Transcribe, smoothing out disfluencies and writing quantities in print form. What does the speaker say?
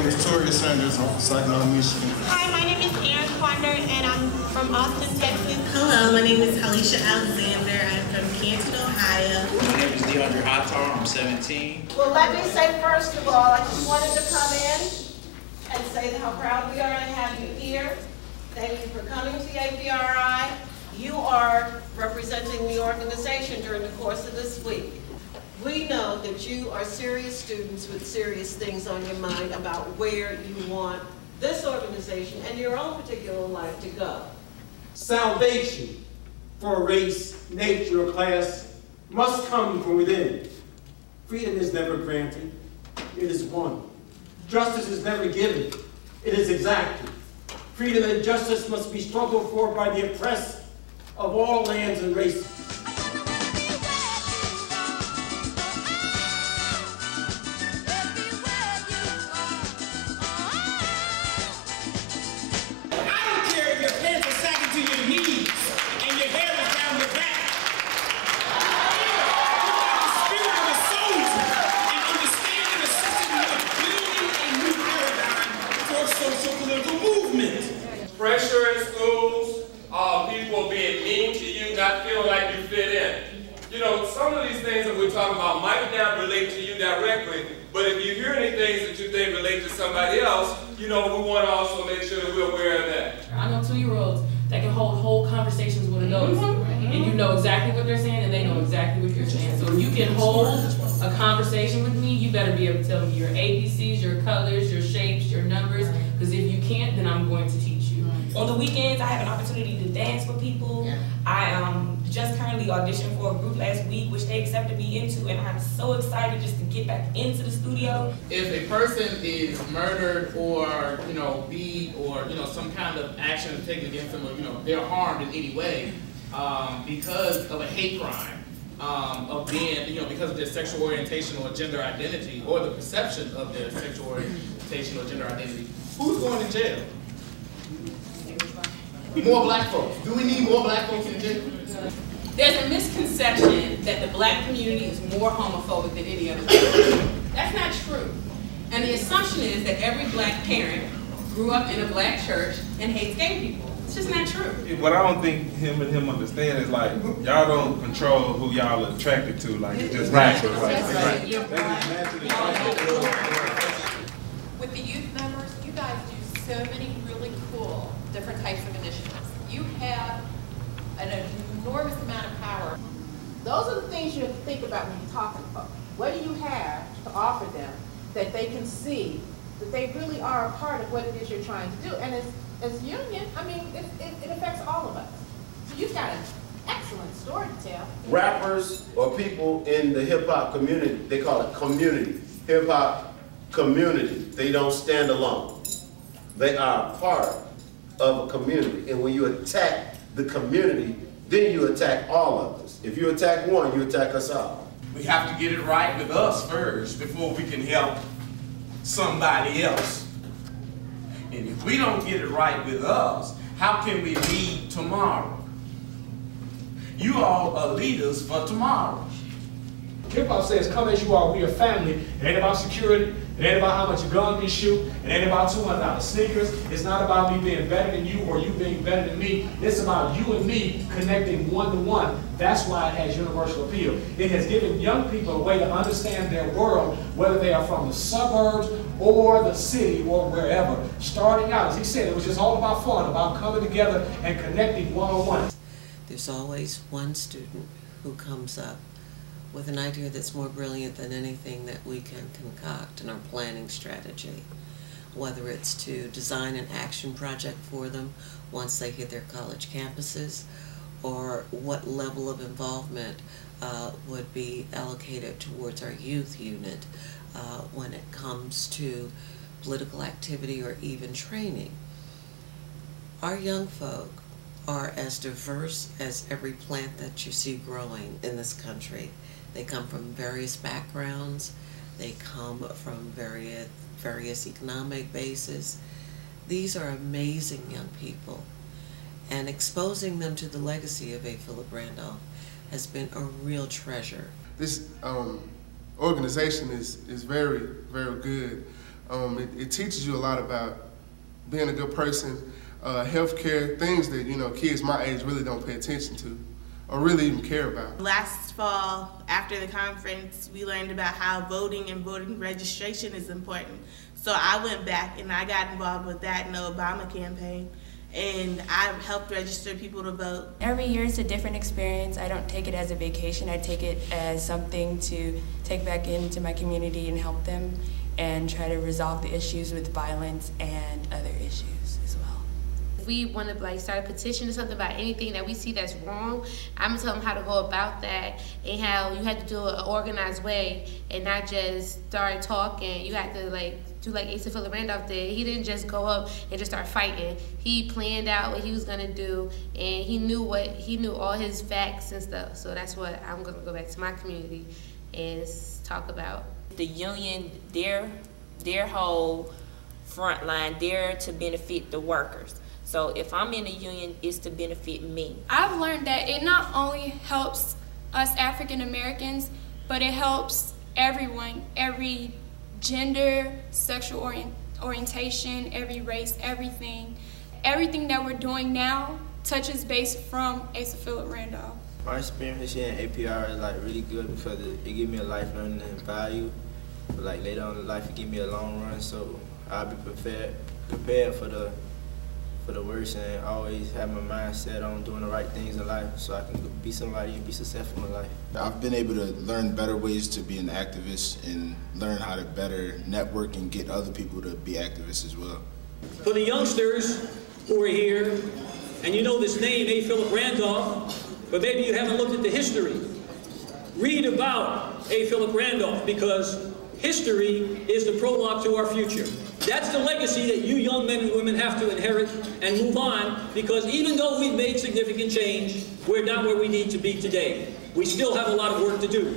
name is Tori Sanders from Saginaw, Michigan. Hi, my name is Erin Quander, and I'm from Austin, Texas. Hello, my name is Alicia Alexander. I'm from Canton, Ohio. My name is Y.O.U.T.H. I'm 17. Well, let me say first of all, I just wanted to come in and say how proud we are to have you here. Thank you for coming to APRI. You are representing the organization during the course of this week. We know that you are serious students with serious things on your mind about where you want this organization and your own particular life to go. Salvation for a race, nature, or class must come from within. Freedom is never granted, it is won. Justice is never given, it is exacted. Freedom and justice must be struggled for by the oppressed of all lands and races. Pressure in schools, people being mean to you, not feeling like you fit in. You know, some of these things that we're talking about might not relate to you directly, but if you hear any things that you think relate to somebody else, you know, we want to also make sure that we're aware of that. I know 2-year-olds that can hold whole conversations with adults, and you know exactly what they're saying, and they know exactly what you're saying. So if you can hold a conversation with me, you better be able to tell me your ABCs, your colors, your shapes, your numbers, because if you can't, then I'm going to teach you. On the weekends, I have an opportunity to dance with people. I just currently auditioned for a group last week, which they accepted me into, and I'm so excited just to get back into the studio. If a person is murdered or, you know, beat or, you know, some kind of action is taken against them or, you know, they're harmed in any way because of a hate crime, of being, you know, because of their sexual orientation or gender identity or the perception of their sexual orientation or gender identity, who's going to jail? More black folks. Do we need more black folks in jail? There's a misconception that the black community is more homophobic than any other community. That's not true. And the assumption is that every black parent grew up in a black church and hates gay people. It's just not true. What I don't think him understand is like, y'all don't control who y'all are attracted to, like it's just natural. With the youth members, you guys do so many really cool different types of initiatives. You have an enormous amount of power. Those are the things you have to think about when you're talking to folks. What do you have to offer them that they can see that they really are a part of what it is you're trying to do? And as union, I mean, it affects all of us. So you've got an excellent story to tell. Rappers or people in the hip-hop community, they call it community. Hip-hop community. They don't stand alone. They are a part of a community. And when you attack the community, then you attack all of us. If you attack one, you attack us all. We have to get it right with us first before we can help somebody else. And if we don't get it right with us, how can we lead tomorrow? You all are leaders for tomorrow. Hip-hop says, come as you are, we are family. It ain't about security. It ain't about how much a gun can shoot. It ain't about $200 sneakers. It's not about me being better than you or you being better than me. It's about you and me connecting one-to-one. That's why it has universal appeal. It has given young people a way to understand their world, whether they are from the suburbs or the city or wherever. Starting out, as he said, it was just all about fun, about coming together and connecting one-on-one. There's always one student who comes up with an idea that's more brilliant than anything that we can concoct in our planning strategy, whether it's to design an action project for them once they hit their college campuses, or what level of involvement would be allocated towards our youth unit when it comes to political activity or even training. Our young folk are as diverse as every plant that you see growing in this country. They come from various backgrounds. They come from various economic bases. These are amazing young people. And exposing them to the legacy of A. Philip Randolph has been a real treasure. This organization is very, very good. It teaches you a lot about being a good person, healthcare, things that, you know, kids my age really don't pay attention to or really even care about. Last fall, after the conference, we learned about how voting and voting registration is important. So I went back and I got involved with that in the Obama campaign, and I helped register people to vote. Every year is a different experience. I don't take it as a vacation. I take it as something to take back into my community and help them and try to resolve the issues with violence and other issues as well. If we want to like start a petition or something about anything that we see that's wrong, I'm gonna tell them how to go about that and how you have to do it an organized way and not just start talking. You have to do like Asa Philip Randolph did. He didn't just go up and just start fighting. He planned out what he was gonna do, and he knew all his facts and stuff. So that's what I'm gonna go back to my community and talk about. The union, their whole front line, they're to benefit the workers. So if I'm in a union, it's to benefit me. I've learned that it not only helps us African Americans, but it helps everyone, every gender, sexual orientation, every race, everything. Everything that we're doing now touches base from Asa Philip Randolph. My experience here in APR is like really good because it gives me a life learning and value. But like later on in life, it gives me a long run, so I'll be prepared for the worst and always have my mind set on doing the right things in life so I can be somebody and be successful in life. I've been able to learn better ways to be an activist and learn how to better network and get other people to be activists as well. For the youngsters who are here, and you know this name, A. Philip Randolph, but maybe you haven't looked at the history. Read about A. Philip Randolph because history is the prologue to our future. That's the legacy that you young men and women have to inherit and move on, because even though we've made significant change, we're not where we need to be today. We still have a lot of work to do.